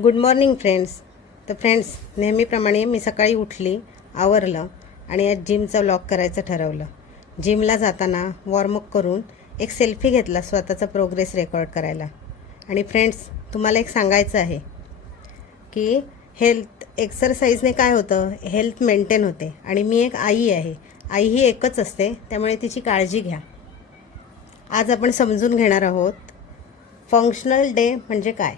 Good morning friends. तर friends, नेहमीप्रमाणे मी सकाळी उठली, आवरलं आणि आज जिमचा व्लॉग करायचं ठरवलं. जिमला जाताना वॉर्मअप करून एक सेल्फी घेतला स्वतःचा प्रोग्रेस रेकॉर्ड करायला. आणि फ्रेंड्स, तुम्हाला एक सांगायचं आहे की हेल्थ एक्सरसाइजने काय होतं, हेल्थ मेंटेन होते. आणि मी एक आई आहे. आई ही एकच असते, त्यामुळे तिची काळजी घ्या. आज आपण समजून घेणार आहोत फंक्शनल डे म्हणजे काय.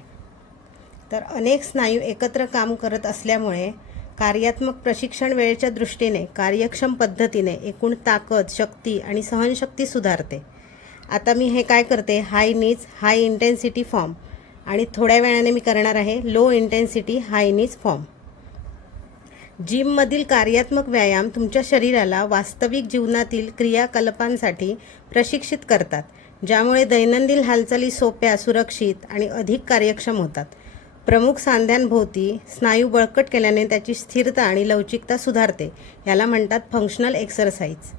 तर अनेक स्नायू एकत्र काम करत असल्यामुळे कार्यात्मक प्रशिक्षण वेळेच्या दृष्टीने कार्यक्षम पद्धतीने एकूण ताकद, शक्ती आणि सहनशक्ती सुधारते. आता मी हे काय करते, हाय नीज हाय इंटेन्सिटी फॉर्म आणि थोड्या वेळाने मी करणार आहे लो इंटेन्सिटी हाय नीज फॉर्म. जिममधील कार्यात्मक व्यायाम तुमच्या शरीराला वास्तविक जीवनातील क्रियाकलापांसाठी प्रशिक्षित करतात, ज्यामुळे दैनंदिन हालचाली सोप्या, सुरक्षित आणि अधिक कार्यक्षम होतात. प्रमुख सांध्यांभोवती स्नायू बळकट केल्याने त्याची स्थिरता आणि लवचिकता सुधारते. याला म्हणतात फंक्शनल एक्सरसाइज.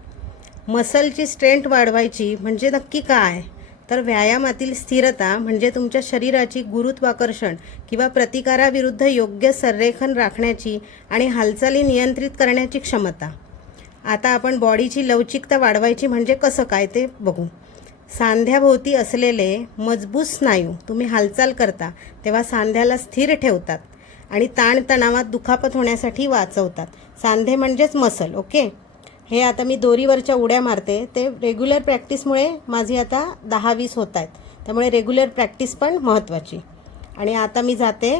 मसलची स्ट्रेंथ वाढवायची म्हणजे नक्की काय, तर व्यायामातील स्थिरता म्हणजे तुमच्या शरीराची गुरुत्वाकर्षण किंवा प्रतिकाराविरुद्ध योग्य संरेखन राखण्याची आणि हालचाली नियंत्रित करण्याची क्षमता. आता आपण बॉडीची लवचिकता वाढवायची म्हणजे कसं काय ते बघू. सांध्याभोवती असलेले मजबूत स्नायू तुम्ही हालचाल करता तेव्हा सांध्याला स्थिर ठेवतात आणि ताणतणावात दुखापत होण्यासाठी वाचवतात. सांधे म्हणजेच मसल. ओके, हे आता मी दोरीवरच्या उड्या मारते, ते रेग्युलर प्रॅक्टिसमुळे माझी आता 10-20 होत आहेत. त्यामुळे रेग्युलर प्रॅक्टिस पण महत्त्वाची. आणि आता मी जाते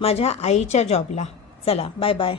माझ्या आईच्या जॉबला. चला, बाय बाय.